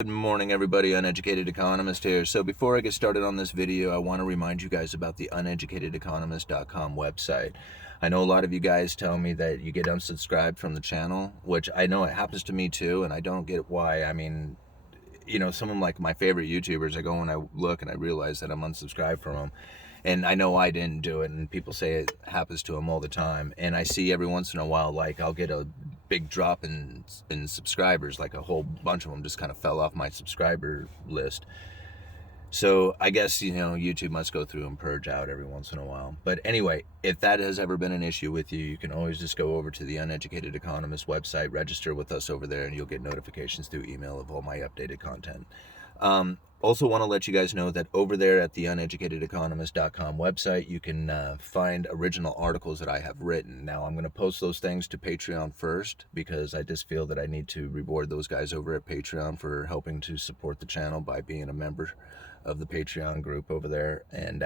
Good morning, everybody. Uneducated Economist here. So before I get started on this video, I want to remind you guys about the uneducatedeconomist.com website. I know a lot of you guys tell me that you get unsubscribed from the channel, which I know it happens to me too, and I don't get why. I mean, some of like my favorite YouTubers, I go and I look and I realize that I'm unsubscribed from them. And I know I didn't do it, and people say it happens to them all the time. And I see every once in a while, like I'll get a big drop in subscribers, like a whole bunch of them just kind of fell off my subscriber list. So I guess, YouTube must go through and purge out every once in a while. But anyway, if that has ever been an issue with you, you can always just go over to the Uneducated Economist website, register with us over there, and you'll get notifications through email of all my updated content. Also want to let you guys know that over there at the uneducatedeconomist.com website, you can find original articles that I have written. Now, I'm going to post those things to Patreon first because I just feel that I need to reward those guys over at Patreon for helping to support the channel by being a member of the Patreon group over there. And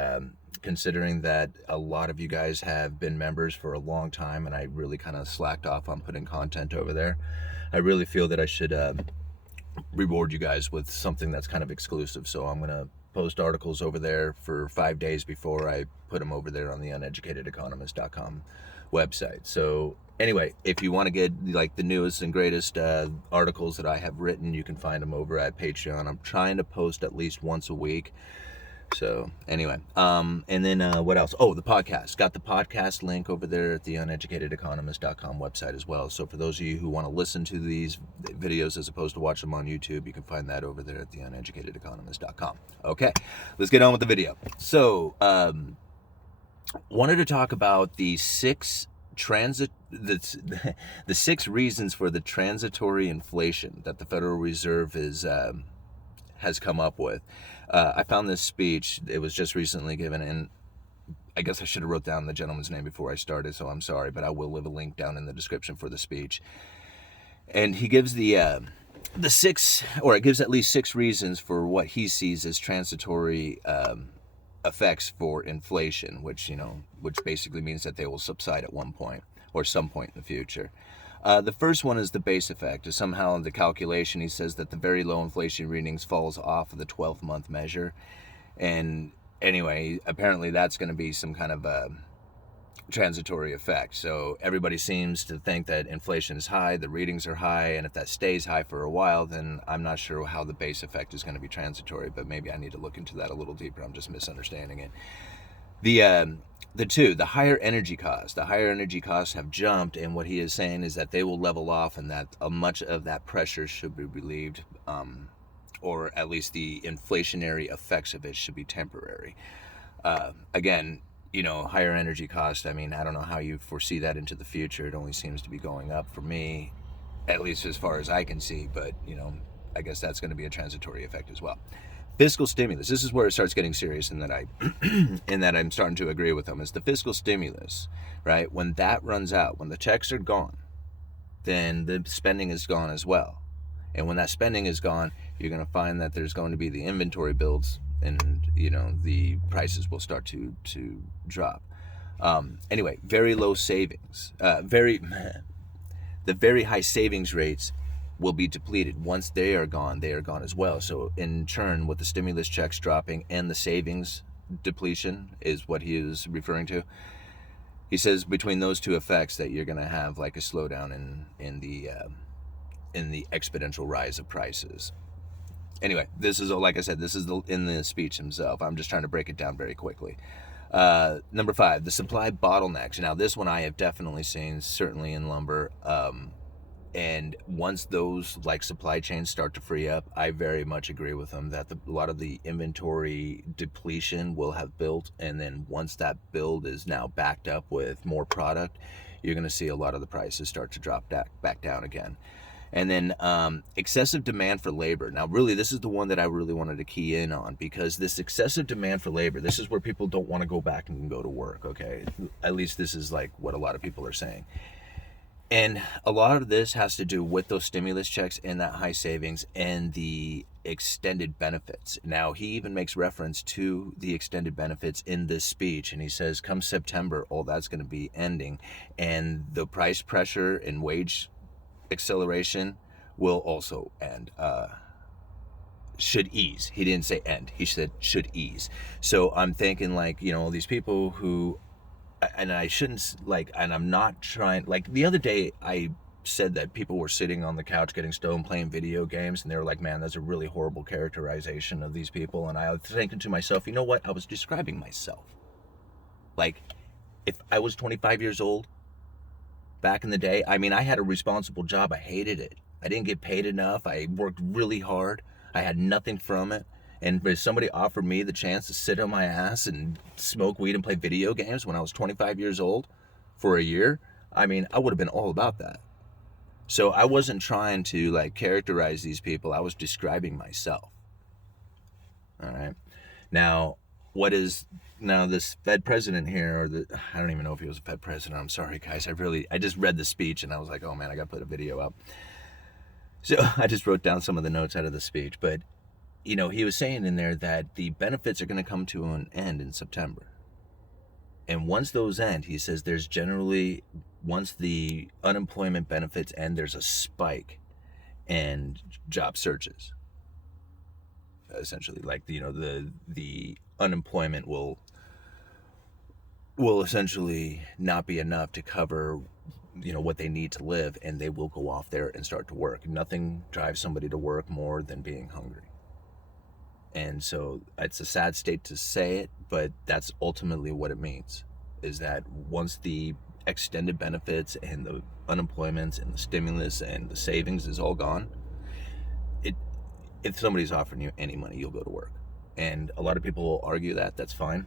considering that a lot of you guys have been members for a long time and I really kind of slacked off on putting content over there, I really feel that I should reward you guys with something that's kind of exclusive. So I'm going to post articles over there for 5 days before I put them over there on the uneducatedeconomist.com website. So anyway, if you want to get like the newest and greatest articles that I have written, you can find them over at Patreon. I'm trying to post at least once a week. So anyway, and then what else? Oh, the podcast. Got the podcast link over there at the uneducatedeconomist.com website as well. So for those of you who want to listen to these videos as opposed to watch them on YouTube, you can find that over there at the uneducatedeconomist.com. Okay, let's get on with the video. So wanted to talk about the six reasons for the transitory inflation that the Federal Reserve has come up with. I found this speech. It was just recently given, and I guess I should have wrote down the gentleman's name before I started, so I'm sorry, but I will leave a link down in the description for the speech. And he gives the six, or it gives at least 6 reasons for what he sees as transitory effects for inflation, which basically means that they will subside at one point or some point in the future. The first one is the base effect. Somehow in the calculation, he says that the very low inflation readings falls off of the 12-month measure. And anyway, apparently that's going to be some kind of a transitory effect. So everybody seems to think that inflation is high, the readings are high, and if that stays high for a while, then I'm not sure how the base effect is going to be transitory, but maybe I need to look into that a little deeper. I'm just misunderstanding it. The higher energy costs. The higher energy costs have jumped, and what he is saying is that they will level off and that much of that pressure should be relieved, or at least the inflationary effects of it should be temporary. Again, higher energy costs, I mean, I don't know how you foresee that into the future. It only seems to be going up for me, at least as far as I can see, but, I guess that's going to be a transitory effect as well. Fiscal stimulus. This is where it starts getting serious, and that I'm starting to agree with them. Is the fiscal stimulus, right? When that runs out, when the checks are gone, then the spending is gone as well. And when that spending is gone, you're going to find that there's going to be the inventory builds, and the prices will start to drop. Anyway, very low savings. The very high savings rates will be depleted. Once they are gone as well. So in turn, with the stimulus checks dropping and the savings depletion is what he is referring to. He says between those two effects that you're going to have like a slowdown in the exponential rise of prices. Anyway, this is, like I said, this is in the speech himself. I'm just trying to break it down very quickly. Number 5, the supply bottlenecks. Now, this one I have definitely seen, certainly in lumber. And once those like supply chains start to free up, I very much agree with them that a lot of the inventory depletion will have built. And then once that build is now backed up with more product, you're going to see a lot of the prices start to drop back down again. And then excessive demand for labor. Now, really, this is the one that I really wanted to key in on, because this excessive demand for labor, this is where people don't want to go back and go to work, okay? At least this is like what a lot of people are saying. And a lot of this has to do with those stimulus checks and that high savings and the extended benefits. Now, he even makes reference to the extended benefits in this speech, and he says come September, all that's going to be ending, and the price pressure and wage acceleration will also end. should ease. He didn't say end. He said should ease. So I'm thinking, like, these people who, and I shouldn't, like, and I'm not trying, like, the other day I said that people were sitting on the couch getting stoned playing video games, and they were like, man, that's a really horrible characterization of these people. And I was thinking to myself, you know what? I was describing myself. Like, if I was 25 years old back in the day, I mean, I had a responsible job. I hated it. I didn't get paid enough. I worked really hard. I had nothing from it. And if somebody offered me the chance to sit on my ass and smoke weed and play video games when I was 25 years old for a year, I mean, I would have been all about that. So I wasn't trying to, like, characterize these people. I was describing myself. All right. Now, this Fed president here, I don't even know if he was a Fed president. I'm sorry, guys. I just read the speech and I was like, oh man, I got to put a video up. So I just wrote down some of the notes out of the speech. But, he was saying in there that the benefits are going to come to an end in September. And once those end, he says once the unemployment benefits end, there's a spike in job searches. Essentially, like, the unemployment will essentially not be enough to cover, what they need to live, and they will go off there and start to work. Nothing drives somebody to work more than being hungry. And so it's a sad state to say it, but that's ultimately what it means, is that once the extended benefits and the unemployment and the stimulus and the savings is all gone, if somebody's offering you any money, you'll go to work. And a lot of people will argue that. That's fine.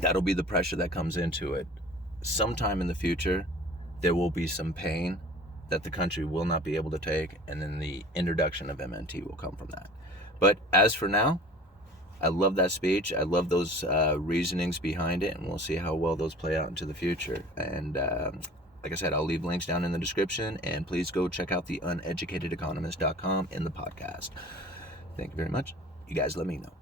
That'll be the pressure that comes into it. Sometime in the future, there will be some pain that the country will not be able to take, and then the introduction of MNT will come from that. But as for now, I love that speech. I love those reasonings behind it, and we'll see how well those play out into the future. And like I said, I'll leave links down in the description, and please go check out the uneducatedeconomist.com in the podcast. Thank you very much. You guys let me know.